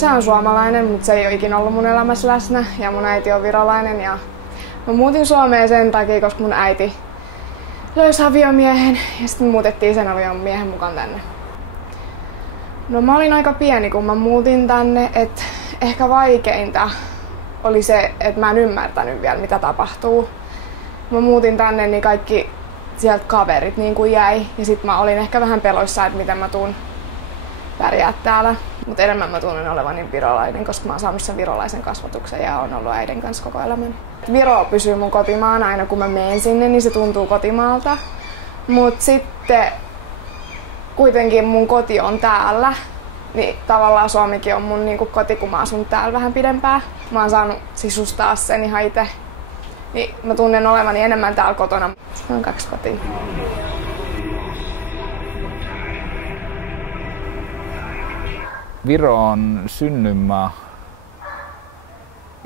isä on suomalainen, mutta se ei ole ikinä ollut mun elämässä läsnä ja mun äiti on virolainen. Ja mä muutin Suomeen sen takia, koska mun äiti löysi aviomiehen ja sitten me muutettiin sen aviomiehen mukaan tänne. No mä olin aika pieni, kun mä muutin tänne, että ehkä vaikeinta oli se, että mä en ymmärtänyt vielä, mitä tapahtuu. Mä muutin tänne, niin kaikki sieltä kaverit niin kuin jäi. Ja sit mä olin ehkä vähän peloissaan, että miten mä tuun pärjää täällä. Mutta enemmän mä tunnen olevani virolainen, koska mä oon saanut sen virolaisen kasvatuksen ja oon ollut äidin kanssa koko elämäni. Viro pysyy mun kotimaana aina kun mä menen sinne, niin se tuntuu kotimaalta. Mut sitten kuitenkin mun koti on täällä. Niin tavallaan Suomikin on mun niinku koti, kun mä asun täällä vähän pidempään. Mä oon saanut sisustaa sen ihan itse. Niin mä tunnen olevani enemmän täällä kotona. Mä oon 2 kotia. Viro on synnyinmaa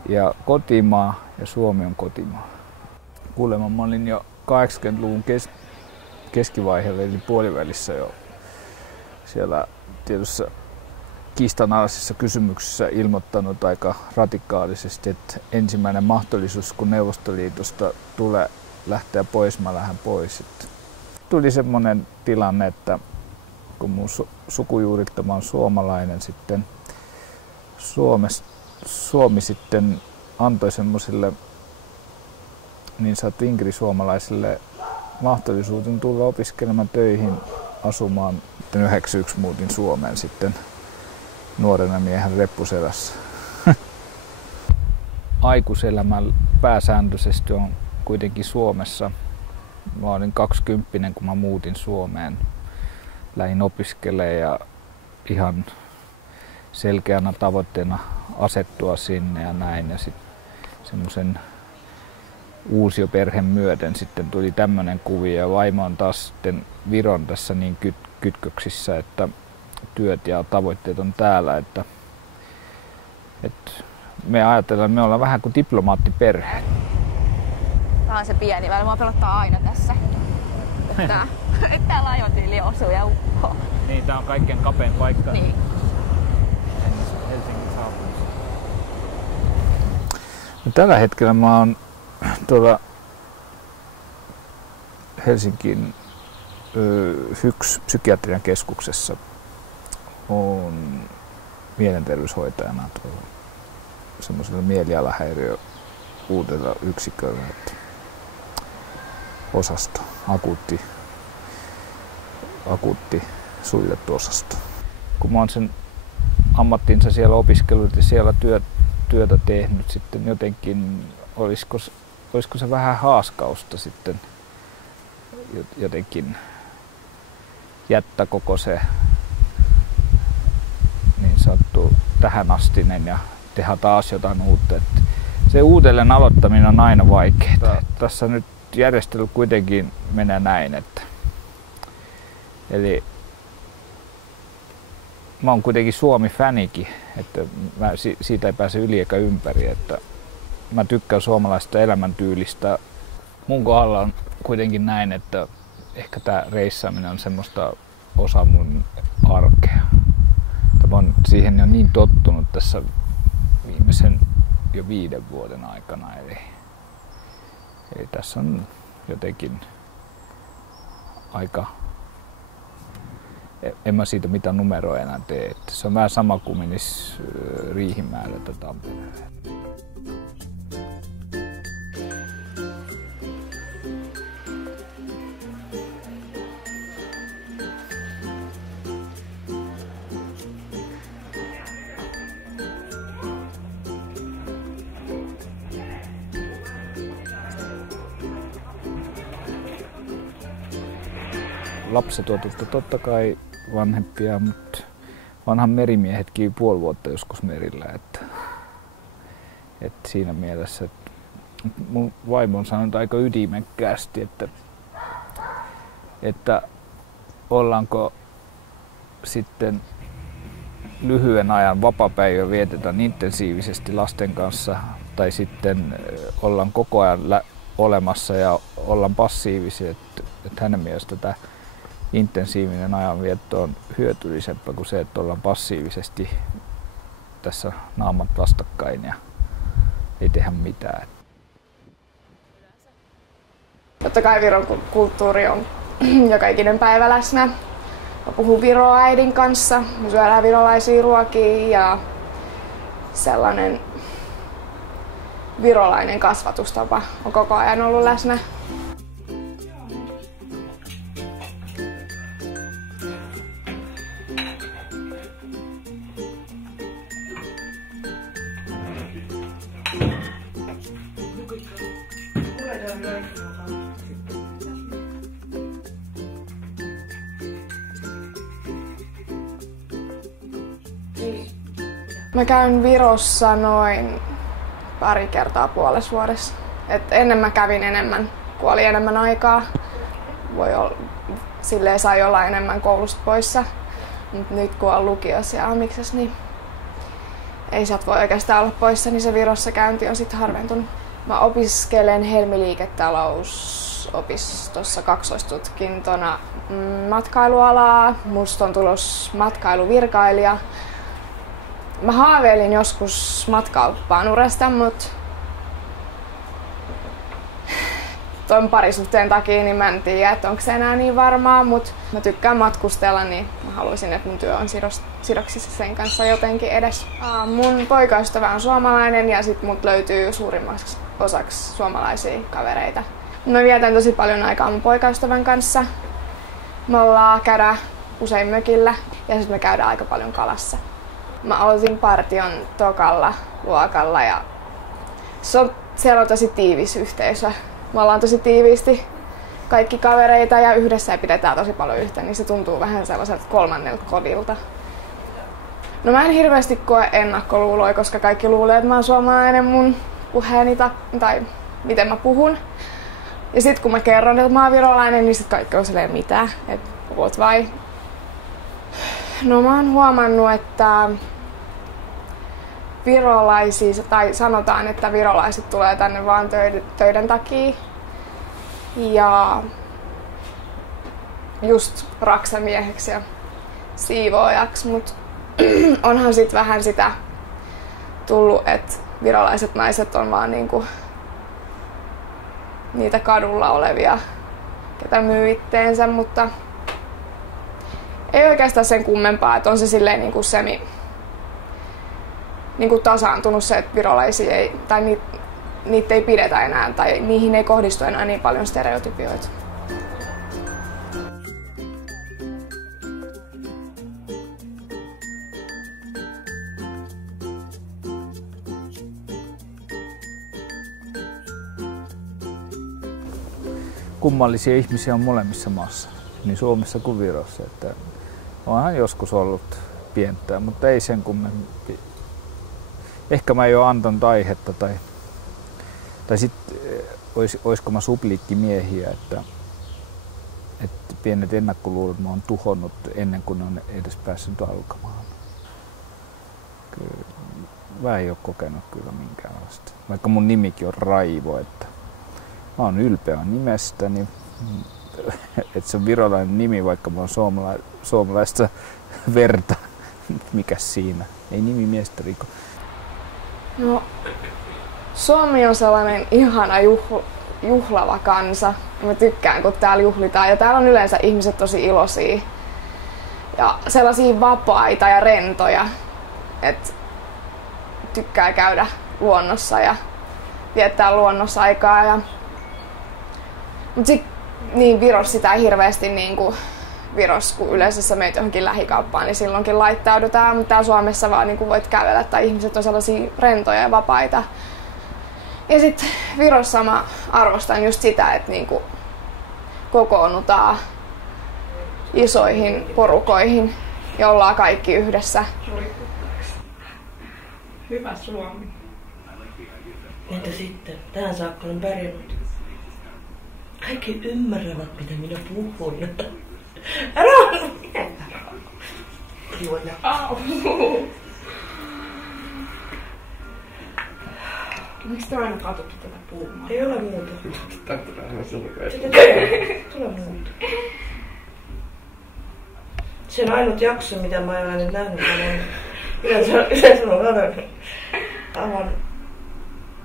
ja kotimaa ja Suomi on kotimaa. Kuulemma mä olin jo 80-luvun keskivaiheella eli puolivälissä jo siellä tietyssä kiistanalaisissa kysymyksissä ilmoittanut aika radikaalisesti, että ensimmäinen mahdollisuus, kun Neuvostoliitosta tulee lähteä pois, mä lähden pois. Että tuli semmoinen tilanne, että kun mun sukujuurittama on suomalainen, sitten Suomi sitten antoi semmoisille niin sanottu ingrisuomalaisille mahdollisuuden tulla opiskelemaan töihin, asumaan. 91 muutin Suomeen sitten nuorena miehen reppuselässä. Aikuiselämä pääsääntöisesti on kuitenkin Suomessa. Mä olin 20, kun mä muutin Suomeen. Lähdin opiskelemaan ja ihan selkeänä tavoitteena asettua sinne ja näin. Ja sitten semmoisen uusioperheen myöten sitten tuli tämmöinen kuvio ja vaimo on taas sitten Viron tässä niin kytköksissä, että työt ja tavoitteet on täällä, että me ajatellaan, että me ollaan vähän kuin diplomaattiperhe. Tää on se pieni väli, mua pelottaa aina tässä. Että täällä ajotyyli osuu ja uppoo. Niin, tää on kaikkein kapein paikka. Niin. Helsingin saapumassa. No, tällä hetkellä mä oon tuolla Helsingin HYKS psykiatrian keskuksessa. Olen mielenterveyshoitajana tuolla semmoisella mielialahäiriö uudella yksiköllä, että osasto, akuutti suljettu osasto. Kun mä oon sen ammattinsa siellä opiskellut ja siellä työtä tehnyt, sitten jotenkin olisiko se vähän haaskausta sitten jotenkin jättää koko se niin sanottu tähänastinen ja tehdä taas jotain uutta. Että se uudelleen aloittaminen on aina vaikeaa. Tässä nyt järjestely kuitenkin menee näin, että eli mä oon kuitenkin Suomi-fänikin, että siitä ei pääse yli eikä ympäri, että mä tykkään suomalaisesta elämäntyylistä. Mun kohdalla on kuitenkin näin, että ehkä tää reissaaminen on semmoista osa mun arkea. Mä oon siihen jo niin tottunut tässä viimeisen jo 5 vuoden aikana. Eli tässä on jotenkin aika, en mä siitä mitään numeroa enää tee. Että se on vähän sama kuin menis Riihimäelle tai Tampereelle. Lapset ovat totta kai vanhempia, mutta vanhan merimiehetkin 5 vuotta joskus merillä. Että siinä mielessä, että mun vaimo on sanonut aika ytimekkäästi, että ollaanko sitten lyhyen ajan vapaapäivä vietetään intensiivisesti lasten kanssa tai sitten ollaan koko ajan olemassa ja ollaan passiivisia. Että hänen mielestä tämä intensiivinen ajanvietto on hyötyllisempää kuin se, että ollaan passiivisesti tässä naamat vastakkain ja ei tehdä mitään. Totta kai Viron kulttuuri on joka ikinen päivä läsnä. Mä puhun viroa äidin kanssa, me syödään virolaisia ruokia ja sellainen virolainen kasvatustapa on koko ajan ollut läsnä. Mä käyn Virossa noin pari kertaa puolessa vuodessa. Ennen mä kävin enemmän, kun oli enemmän aikaa. Silleen sai olla enemmän koulusta poissa. Mut nyt kun on lukiossa ja amiksessa, niin ei sieltä voi oikeastaan olla poissa, niin se Virossa käynti on sitten harventunut. Mä opiskelen Helmi-liiketalousopistossa kaksoistutkintona matkailualaa. Musta on tulos matkailuvirkailija. Mä haaveilin joskus matkauppaan urasta, mutta ton parisuhteen takia niin mä en tiedä, että onko se enää niin varmaa, mutta mä tykkään matkustella, niin mä haluaisin, että mun työ on sidoksissa sen kanssa jotenkin edes. Mun poikaystävä on suomalainen ja sit mut löytyy suurimmaksi osaksi suomalaisia kavereita. Mä vietän tosi paljon aikaa mun poikaystävän kanssa. Me käydään usein mökillä ja sit me käydään aika paljon kalassa. Mä aloitin partion tokalla luokalla ja siellä on tosi tiivis yhteisö. Me ollaan tosi tiiviisti kaikki kavereita ja yhdessä pidetään tosi paljon yhteen, niin se tuntuu vähän sellaiselta kolmannelta kodilta. No mä en hirveästi koe ennakkoluuloja, koska kaikki luulee, että mä oon suomalainen mun puheeni tai miten mä puhun. Ja sit kun mä kerron, että mä oon virolainen, niin sit kaikki on silleen mitä, että puhut vai. No mä oon huomannut, että virolaisia, tai sanotaan, että virolaiset tulee tänne vaan töiden takia. Ja just raksamieheksi ja siivoojaksi, mutta onhan sit vähän sitä tullut, että virolaiset naiset on vaan niinku niitä kadulla olevia, ketä myy itteensä, mutta ei oikeastaan sen kummempaa, että on se silleen niinku niinku tasaantunut se, että virolaisia ei, tai niitä ei pidetä enää, tai niihin ei kohdistu enää niin paljon stereotypioita. Kummallisia ihmisiä on molemmissa maassa, niin Suomessa kuin Virossa. Että onhan joskus ollut pientä, mutta ei sen kummempi. Ehkä mä en ole antanut aihetta tai sitten olisiko mä supliikkimiehiä, että pienet ennakkoluulot mä oon tuhonnut ennen kuin ne on edes päässyt alkamaan. Mä en ole kokenut kyllä minkäänlaista. Vaikka mun nimikin on Raivo, että mä oon ylpeä nimestäni, että se on virolainen nimi, vaikka mä oon suomalaista verta. Mikäs siinä? Ei nimi miestä riko. No, Suomi on sellainen ihana juhlava kansa. Mä tykkään, kun täällä juhlitaan. Ja täällä on yleensä ihmiset tosi iloisia. Ja sellaisia vapaita ja rentoja. Että tykkää käydä luonnossa ja viettää luonnossa aikaa. Mut sit niin Virossa sitä ei hirveästi niinku Virossa, kun yleensä sä meet johonkin lähikauppaan, niin silloinkin laittaudutaan, mutta täällä Suomessa vaan niin voit kävellä tai ihmiset on sellaisia rentoja ja vapaita. Ja sitten Virossa mä arvostan just sitä, että niin kokoonnutaan isoihin porukoihin ja ollaan kaikki yhdessä. Hyvä Suomi. Entä sitten? Tähän saakka olen pärjännyt. Kaikki ymmärrävät, mitä minä puhun. Älä ole mitään. Juona. Miksi te aina katsotte tätä puumaa? Ei ole muuta. Tule muuta. Se on ainut jakso, mitä mä olen nähnyt. Yleensä mä avaan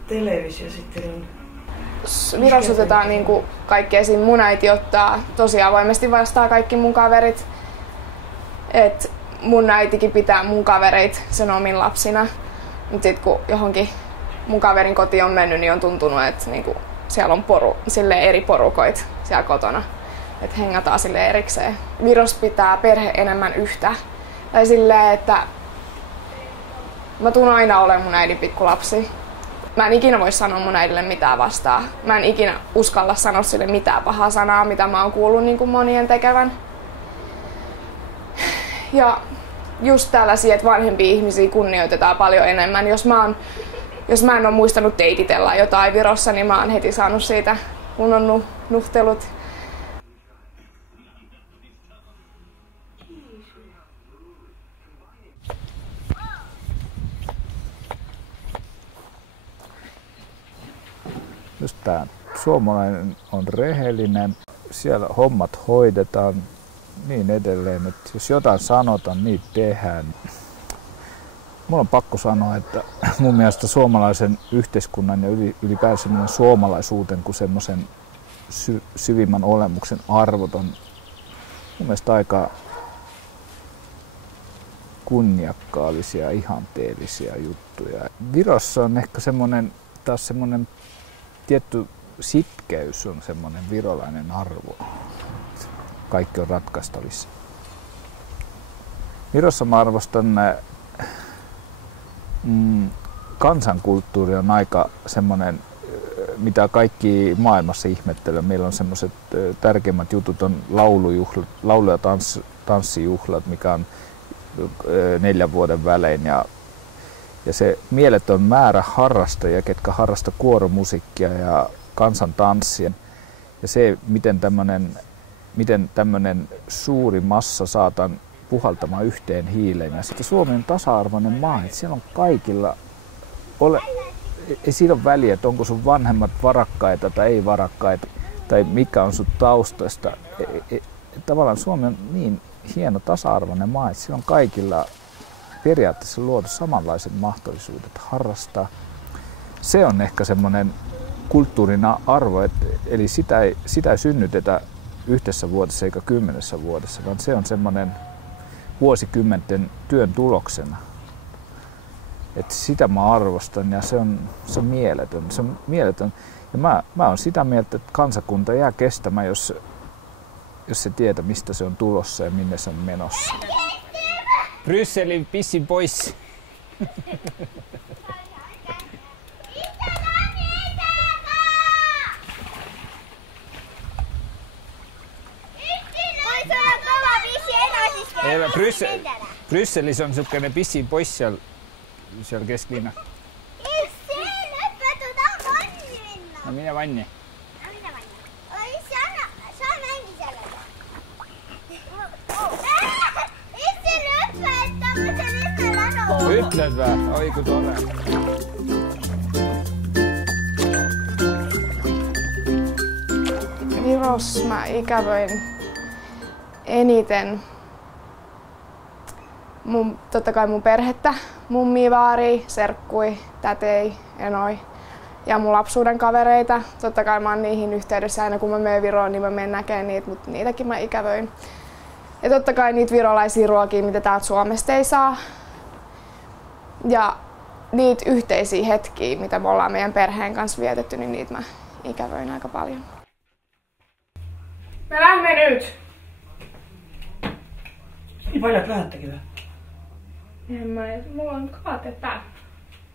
televisio sitten on... Virossa otetaan niinku kaikki esiin. Mun äiti ottaa tosi avoimesti vastaan kaikki mun kaverit. Et mun äitikin pitää mun kavereit sen omin lapsina. Mut sit kun johonkin mun kaverin koti on mennyt, niin on tuntunut, että niinku siellä on eri porukoit siellä kotona. Että hengataan sille erikseen. Virossa pitää perhe enemmän yhtä. Tai silleen, että mä tuun aina olemaan mun äidin pikkulapsi. Mä en ikinä voi sanoa mun äidille mitään vastaan. Mä en ikinä uskalla sanoa sille mitään pahaa sanaa, mitä mä oon kuullut niin kuin monien tekevän. Ja just tällaisia, että vanhempia ihmisiä kunnioitetaan paljon enemmän. Jos mä en ole muistanut teititellä jotain Virossa, niin mä oon heti saanut siitä kunnon nuhtelut. Just tää suomalainen on rehellinen, siellä hommat hoidetaan niin edelleen, että jos jotain sanotaan, niin tehdään. Mulla on pakko sanoa, että mun mielestä suomalaisen yhteiskunnan ja ylipäänsä suomalaisuuden kuin semmoisen syvimmän olemuksen arvot on mun mielestä aika kunniakkaallisia ja ihanteellisia juttuja. Virossa on ehkä taas semmoinen tietty sitkeys on semmoinen virolainen arvo. Kaikki on ratkaistavissa. Virossa mä arvostan kansankulttuuri on aika semmoinen, mitä kaikki maailmassa ihmettelee. Meillä on semmoiset tärkeimmät jutut on laulu- ja tanssijuhlat, mikä on 4 vuoden välein. Ja se mieletön määrä harrastajia, ketkä harrastaa kuoromusiikkia ja kansantanssia. Ja se, miten tämmöinen suuri massa saataan puhaltamaan yhteen hiileen. Ja sitten Suomi on tasa-arvoinen maa, että siellä on kaikilla, ei siinä ole väliä, että onko sun vanhemmat varakkaita tai ei varakkaita, tai mikä on sun taustasta. Tavallaan Suomi on niin hieno tasa-arvoinen maa, että siellä on kaikilla periaatteessa luotu samanlaiset mahdollisuudet harrastaa. Se on ehkä semmoinen kulttuurina arvo, eli sitä ei synnytetä 1 vuodessa eikä 10 vuodessa, vaan se on semmoinen vuosikymmenten työn tuloksena. Et sitä mä arvostan ja se on mieletön. Se on mieletön. Ja mä oon sitä mieltä, että kansakunta jää kestämään, jos se tietää, mistä se on tulossa ja minne se on menossa. Brysselin pissin pois. Brysselissä on sellainen pissin pois siellä kesklinna. No minä vanni. Ütled vä? Oi kui tore. Virossa mä ikävöin eniten totta kai mun perhettä, mummia, vaaria, serkkui, tätei, enoi ja mun lapsuuden kavereita. Totta kai mä oon niihin yhteydessä aina kun mä menen Viroon, niin mä menen näkemään niitä, mutta niitäkin mä ikävöin. Ja totta kai niitä virolaisia ruokia, mitä täältä Suomesta ei saa. Ja niitä yhteisiä hetkiä, mitä me ollaan meidän perheen kanssa vietetty, niin niitä mä ikävöin aika paljon. Me lähdemme nyt! Niin paljon lähettekö? Mulla on kaate täällä.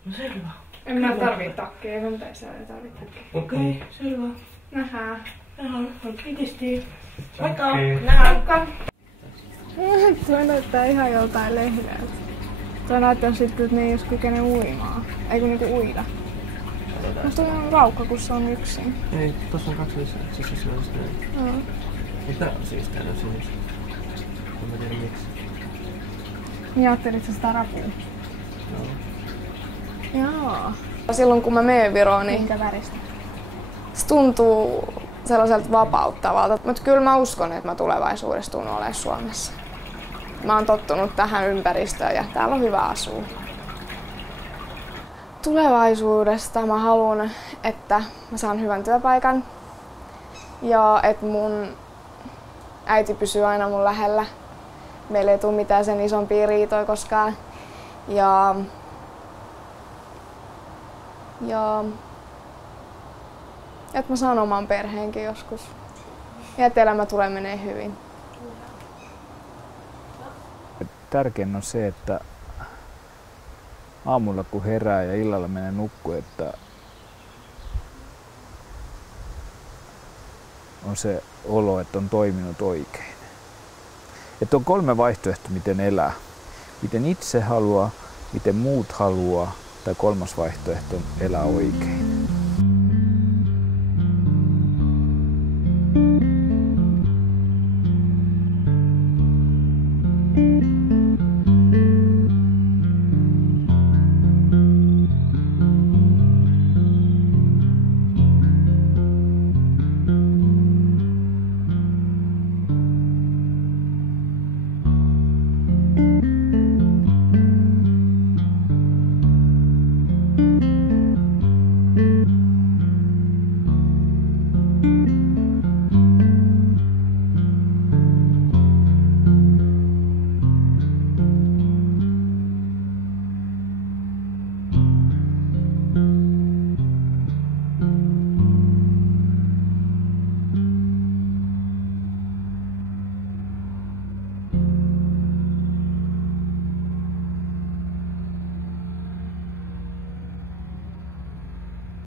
No selvä. En mä tarvii takkia, eikä mitään ei tarvii takkia. Okei, selvä. Nähdään. Nähdään, kiitos. Moikka! Nähdään. Moikka! Tuo näyttää ihan joltain lehdeltä. Tuo näyttää sitten, että ne ei jos kykene uimaan. Eikö niinku uida? Musta on raukka, kun se on yksin. Ei, tossa on 2 lisää. Siis se on sitä. Joo. Mitä on siis täällä sinus? En mä tiedä miksi. Niin ajattelit sä sitä rapua? Joo. Joo. Silloin kun mä menen Viroon, niin Minkä väristä? se tuntuu sellaiselta vapauttavalta. Mutta kyllä mä uskon, että mä tulevaisuudessa tuun olemaan Suomessa. mä oon tottunut tähän ympäristöön ja täällä on hyvä asua. Tulevaisuudesta mä haluan, että mä saan hyvän työpaikan ja että mun äiti pysyy aina mun lähellä. Meillä ei tule mitään sen isompia riitoja koskaan. Ja että mä saan oman perheenkin joskus. Ja että elämä tulee menee hyvin. Tärkein on se, että aamulla kun herää ja illalla menee nukkua, että on se olo, että on toiminut oikein. Että on 3 vaihtoehtoa, miten elää. Miten itse haluaa, miten muut haluaa, tai 3. vaihtoehto on elää oikein.